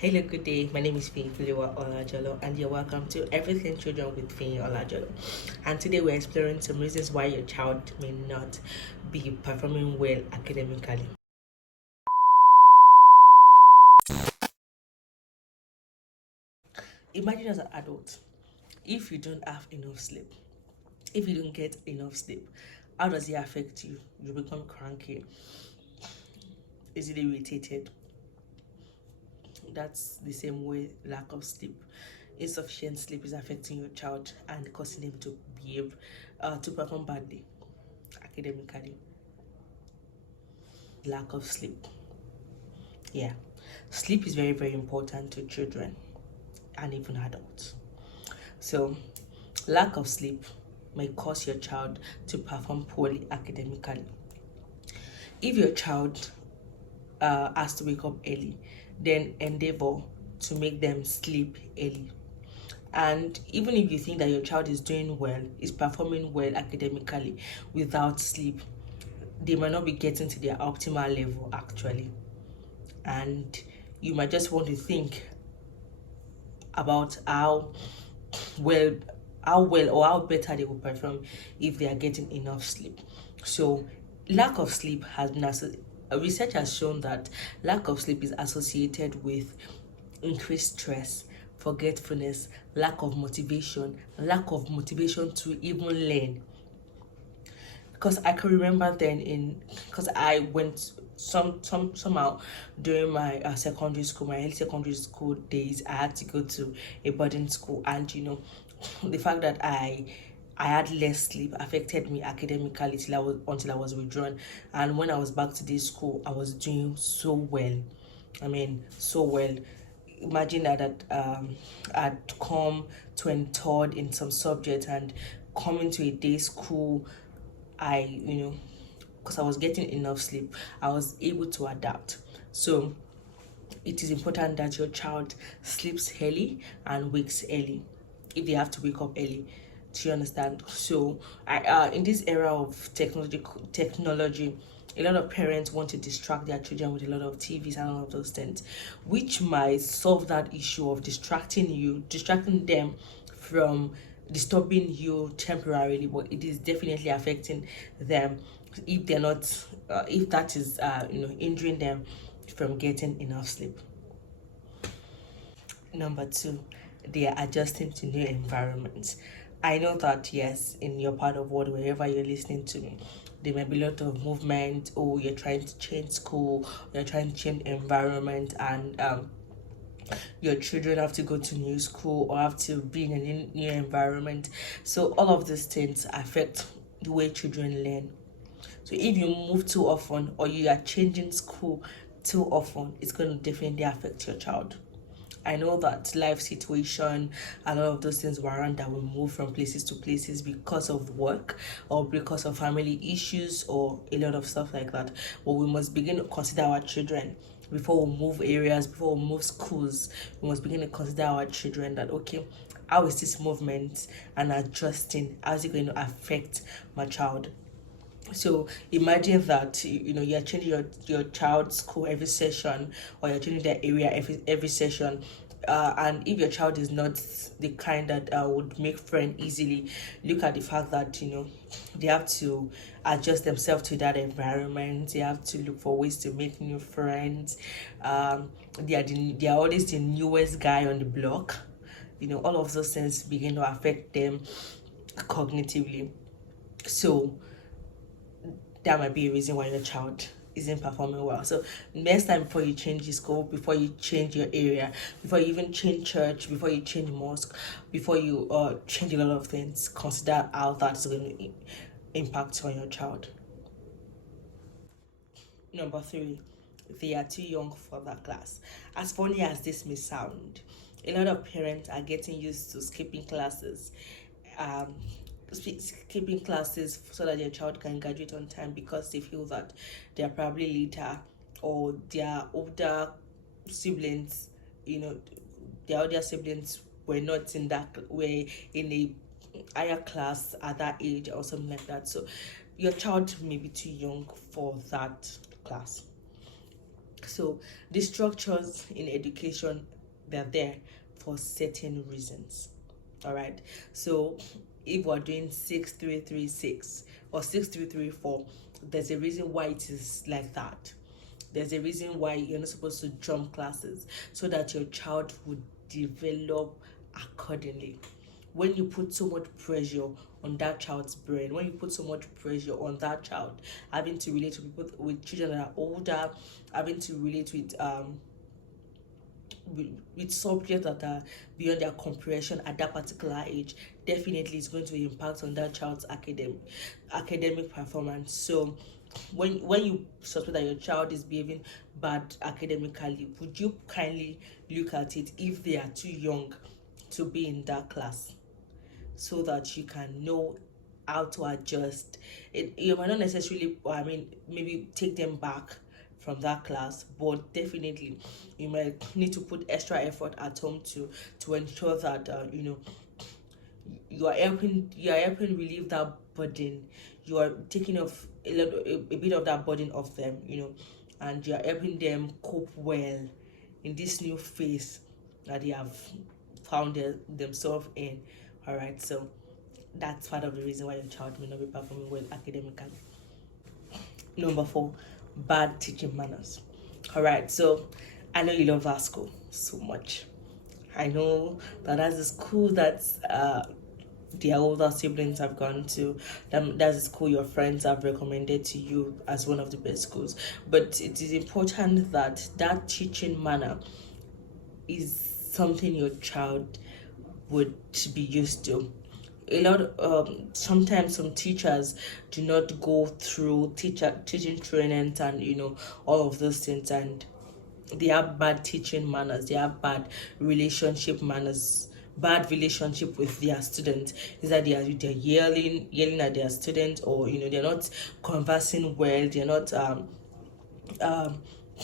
Hello, good day. My name is Fiyinfoluwa, and you're welcome to Everything Children with Fiyinfoluwa. And today we're exploring some reasons why your child may not be performing well academically. Imagine as an adult, if you don't have enough sleep, if you don't get enough sleep, how does it affect you? You become cranky, easily irritated. That's the same way lack of sleep, insufficient sleep is affecting your child and causing him to behave, to perform badly academically. Lack of sleep. Yeah, sleep is very, very important to children and even adults. So, lack of sleep may cause your child to perform poorly academically. If your child has to wake up early, then endeavor to make them sleep early. And even if you think that your child is doing well, is performing well academically without sleep, they might not be getting to their optimal level actually. And you might just want to think about well how well or how better they will perform if they are getting enough sleep. So lack of sleep has been research has shown that lack of sleep is associated with increased stress, forgetfulness, lack of motivation to even learn. Because I can remember then because I went somehow during my secondary school, my early secondary school days, I had to go to a boarding school, and the fact that I had less sleep affected me academically until I was withdrawn. And when I was back to this school, I was doing so well. I mean, so well. Imagine that I'd come 23rd in some subjects, and coming to a day school, because I was getting enough sleep, I was able to adapt. So it is important that your child sleeps early and wakes early if they have to wake up early. Do you understand? So in this era of technology, a lot of parents want to distract their children with a lot of TVs and all of those things, which might solve that issue of distracting them from disturbing you temporarily, but it is definitely affecting them if they're not if that is hindering them from getting enough sleep. Number two, they are adjusting to new environments. I know that, yes, in your part of world, wherever you're listening to me, there may be a lot of movement, or you're trying to change school, you're trying to change environment, and your children have to go to new school or have to be in a new environment. So all of these things affect the way children learn. So if you move too often, or you are changing school too often, it's going to definitely affect your child. I know that life situation, a lot of those things warrant that we move from places to places because of work or because of family issues or a lot of stuff like that. But we must begin to consider our children before we move areas, before we move schools. We must begin to consider our children that, okay, how is this movement and adjusting? How is it going to affect my child? So imagine that you're changing your child's school every session, or you're changing their area every session, and if your child is not the kind that would make friends easily, look at the fact that they have to adjust themselves to that environment. They have to look for ways to make new friends. They are always the newest guy on the block. All of those things begin to affect them cognitively. So that might be a reason why your child isn't performing well. So next time, before you change your school, before you change your area, before you even change church, before you change mosque, before you change a lot of things, consider how that's going to impact on your child. Number three, they are too young for that class. As funny as this may sound, a lot of parents are getting used to skipping classes. Um, Skipping classes so that their child can graduate on time, because they feel that they are probably later, or their older siblings, their older siblings were not in that way, in a higher class at that age or something like that. So your child may be too young for that class. So the structures in education, they're there for certain reasons. All right. So if we're doing 6336 or 6334, there's a reason why it is like that. There's a reason why you're not supposed to jump classes, so that your child would develop accordingly. When you put so much pressure on that child's brain, when you put so much pressure on that child having to relate to people, with children that are older, having to relate with subjects that are beyond their comprehension at that particular age, definitely it's going to impact on that child's academic performance. So when you suspect that your child is behaving bad academically, would you kindly look at it if they are too young to be in that class, so that you can know how to adjust it? You might not necessarily, maybe take them back from that class, but definitely you might need to put extra effort at home to ensure that you are helping relieve that burden. You are taking off a bit of that burden off them, and you are helping them cope well in this new phase that they have found themselves in. All right, so that's part of the reason why your child may not be performing well academically. Number 4, bad teaching manners. All right, so I know you love that school so much. I know that that's the school that their older siblings have gone to. That's the school your friends have recommended to you as one of the best schools. But it is important that that teaching manner is something your child would be used to. Sometimes some teachers do not go through teaching trainings and all of those things, and they have bad teaching manners, they have bad relationship manners, bad relationship with their students. Is that they're yelling at their students, or they're not conversing well, they're not um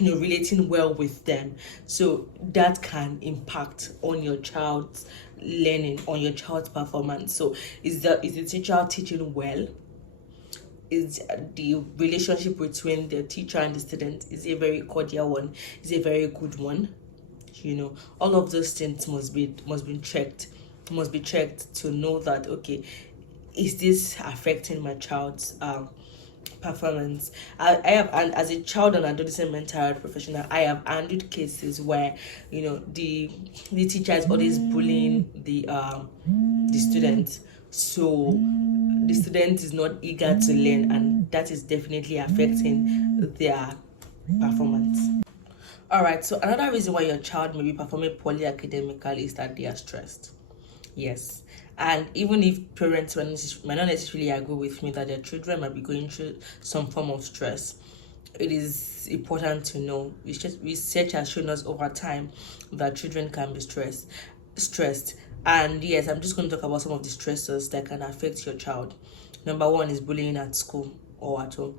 relating well with them. So that can impact on your child's learning, on your child's performance. So is the teacher teaching well? Is the relationship between the teacher and the student, is a very cordial one, is a very good one? All of those things must be checked to know that, okay, is this affecting my child's performance? I have, and as a child and adolescent mental health professional, I have handled cases where the teacher is always bullying the student. So the student is not eager to learn, and that is definitely affecting their performance. All right, so another reason why your child may be performing poorly academically is that they are stressed. Yes. And even if parents might not necessarily agree with me that their children might be going through some form of stress, it is important to know. Research has shown us over time that children can be stressed. And yes, I'm just going to talk about some of the stressors that can affect your child. Number 1 is bullying at school or at home.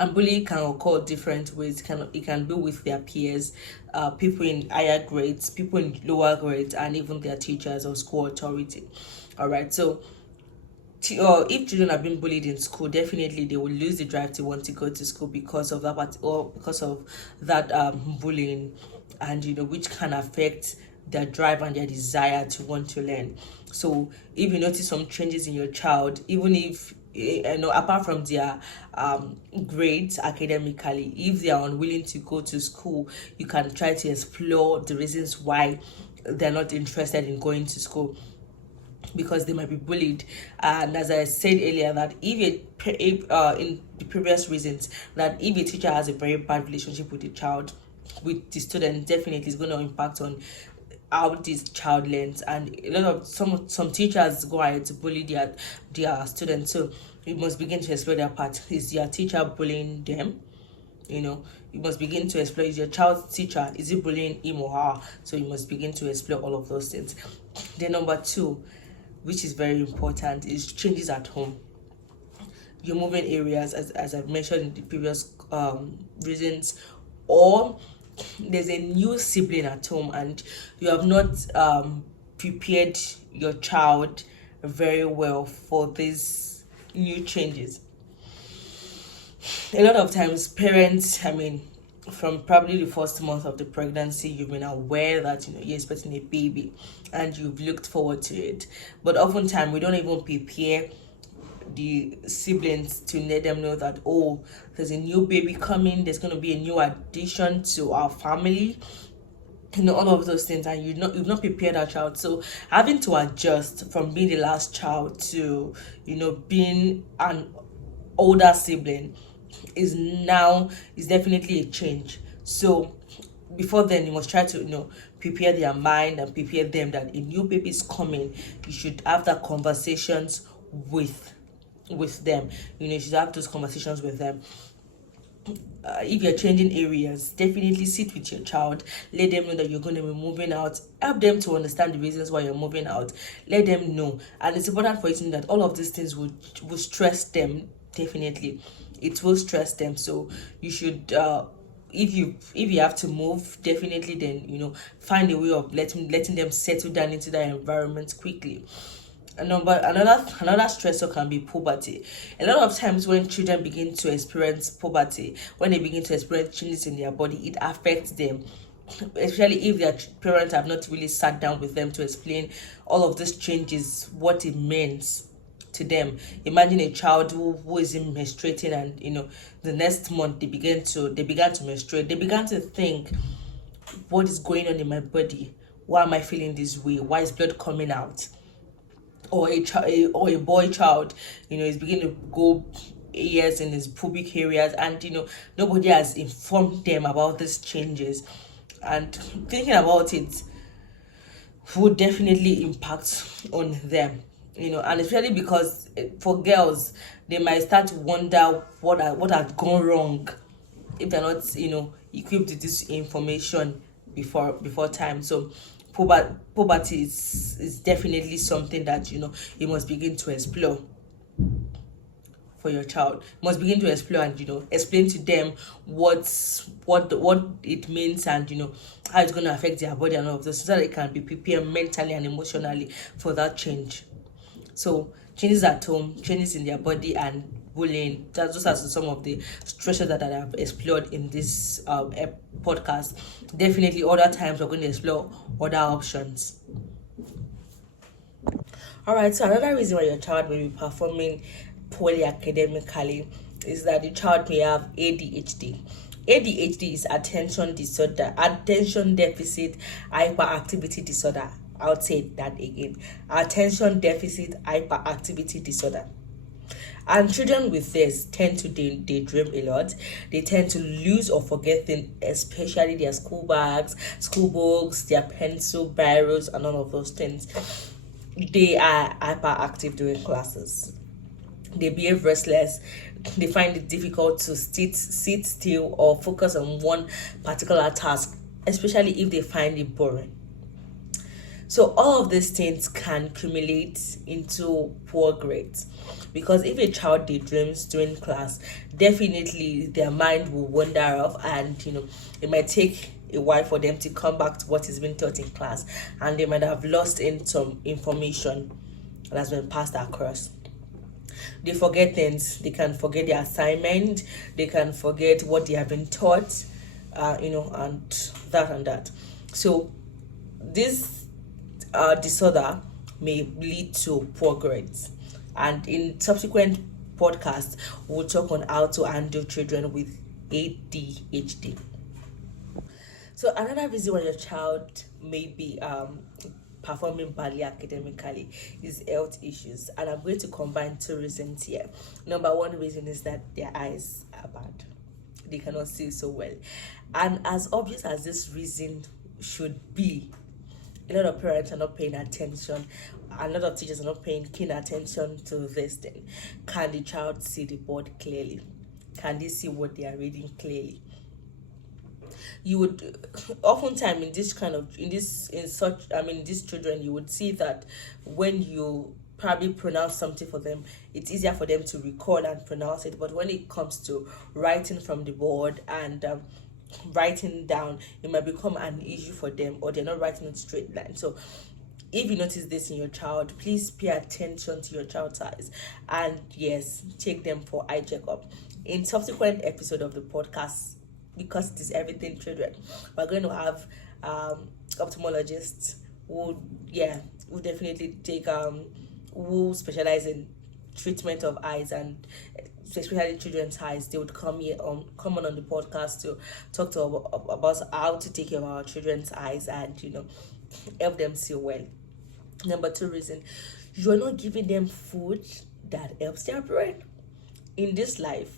And bullying can occur different ways. It can be with their peers, people in higher grades, people in lower grades, and even their teachers or school authority. All right, so if children are being bullied in school, definitely they will lose the drive to want to go to school because of that bullying, and which can affect their drive and their desire to want to learn. So if you notice some changes in your child, even if apart from their grades academically, if they are unwilling to go to school, you can try to explore the reasons why they're not interested in going to school, because they might be bullied. And as I said earlier, that in the previous reasons, that if a teacher has a very bad relationship with with the student, definitely is going to impact on how this child learns. And a lot of some teachers go ahead to bully their students. So you must begin to explore their part. Is your teacher bullying them? You must begin to explore, is your child's teacher, is he bullying him or her? So you must begin to explore all of those things. Then number 2, which is very important, is changes at home. You're moving areas, as I've mentioned in the previous reasons, or there's a new sibling at home and you have not prepared your child very well for these new changes. A lot of times parents, from probably the first month of the pregnancy, you've been aware that you're expecting a baby and you've looked forward to it, but oftentimes we don't even prepare the siblings to let them know that, oh, there's a new baby coming, there's going to be a new addition to our family, all of those things, and you've not prepared our child. So having to adjust from being the last child to being an older sibling is definitely a change. So before then, you must try to prepare their mind and prepare them that a new baby is coming. You should have that conversations with them. You should have those conversations with them. If you're changing areas, definitely sit with your child, let them know that you're going to be moving out, help them to understand the reasons why you're moving out, let them know. And it's important for you to know that all of these things will stress them. Definitely it will stress them. So you should if you have to move, definitely then find a way of letting them settle down into that environment quickly. Another stressor can be puberty. A lot of times when children begin to experience puberty, when they begin to experience changes in their body, it affects them, especially if their parents have not really sat down with them to explain all of these changes, what it means to them. Imagine a child who isn't menstruating, and the next month they began to menstruate. They began to think, what is going on in my body? Why am I feeling this way? Why is blood coming out? Or a boy child, is beginning to go years in his pubic areas, and nobody has informed them about these changes. And thinking about it would definitely impact on them, and especially because for girls, they might start to wonder what has gone wrong if they're not equipped with this information before time. So poverty is definitely something that you must begin to explore for your child. You must begin to explore and explain to them what it means, and how it's going to affect their body and all of this, so that they can be prepared mentally and emotionally for that change. So changes at home, changes in their body, and bullying. Those are some of the stresses that I have explored in this podcast. Definitely other times we're going to explore other options. All right, so another reason why your child may be performing poorly academically is that the child may have ADHD. ADHD is attention deficit hyperactivity disorder. I'll say that again. Attention deficit hyperactivity disorder. And children with this tend to daydream a lot. They tend to lose or forget things, especially their school bags, school books, their pencil, biros, and all of those things. They are hyperactive during classes. They behave restless. They find it difficult to sit still or focus on one particular task, especially if they find it boring. So all of these things can accumulate into poor grades, because if a child daydreams during class, definitely their mind will wander off, and it might take a while for them to come back to what is being taught in class, and they might have lost in some information that has been passed across. They forget things. They can forget their assignment. They can forget what they have been taught, and that. So this disorder may lead to poor grades, and in subsequent podcasts we'll talk on how to handle children with ADHD. So another reason why your child may be performing badly academically is health issues, and I'm going to combine two reasons here. Number one reason is that their eyes are bad. They cannot see so well, and as obvious as this reason should be, a lot of parents are not paying attention. A lot of teachers are not paying keen attention to this thing. Can the child see the board clearly? Can they see what they are reading clearly? You would oftentimes these children, you would see that when you probably pronounce something for them, it's easier for them to recall and pronounce it. But when it comes to writing from the board and writing down, it might become an issue for them, or they're not writing in straight line. So If you notice this in your child, please pay attention to your child's eyes, and yes, take them for eye checkup. In subsequent episode of the podcast, because it is everything children, we're going to have ophthalmologists who, yeah, who definitely take who specialize in treatment of eyes, and especially children's eyes. They would come on the podcast to talk to about how to take care of our children's eyes, and help them see well. Number two reason, you're not giving them food that helps their brain. In this life,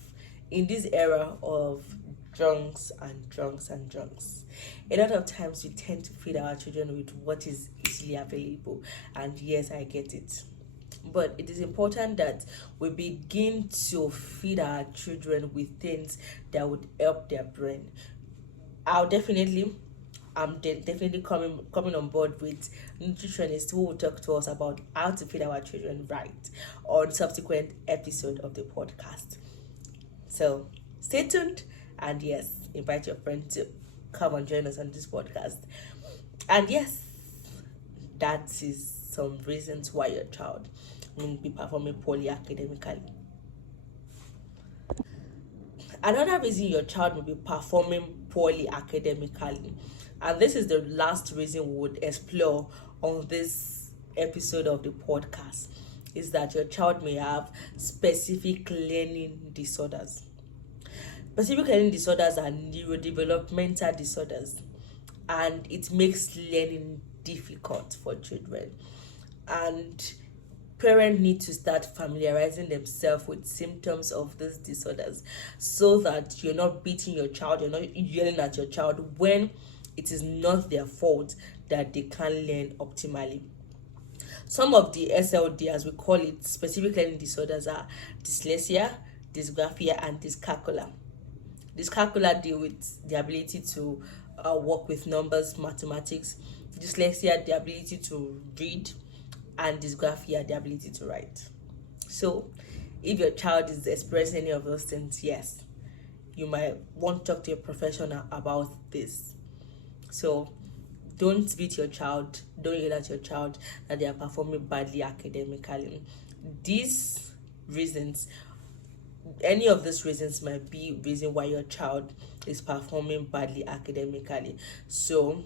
in this era of drunks and drunks and drunks, a lot of times we tend to feed our children with what is easily available. And yes, I get it. But it is important that we begin to feed our children with things that would help their brain. I'll definitely definitely coming on board with nutritionists who will talk to us about how to feed our children right on subsequent episode of the podcast. So stay tuned, and yes, invite your friend to come and join us on this podcast. And yes, that is some reasons why your child will be performing poorly academically. Another reason your child will be performing poorly academically, and this is the last reason we would explore on this episode of the podcast, is that your child may have specific learning disorders. Specific learning disorders are neurodevelopmental disorders, and it makes learning difficult for children. And parents need to start familiarizing themselves with symptoms of these disorders, so that you're not beating your child, you're not yelling at your child when it is not their fault that they can't learn optimally. Some of the SLD, as we call it, specific learning disorders, are dyslexia, dysgraphia, and dyscalculia. Dyscalculia deal with the ability to work with numbers, mathematics. Dyslexia, the ability to read, and dysgraphia, the ability to write. So if your child is experiencing any of those things, yes, you might want to talk to a professional about this. So don't beat your child, don't yell at your child that they are performing badly academically. These reasons, any of these reasons might be reason why your child is performing badly academically. So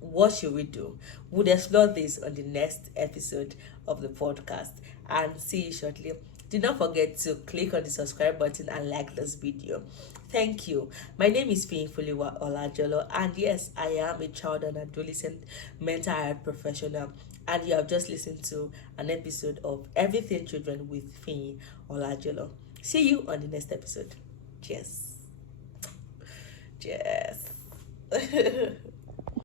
what should we do? We'll explore this on the next episode of the podcast, and see you shortly. Do not forget to click on the subscribe button and like this video. Thank you. My name is Fiyinfoluwa, and yes, I am a child and adolescent mental health professional, and you have just listened to an episode of Everything Children with Fiyinfoluwa. See you on the next episode. Cheers. Cheers.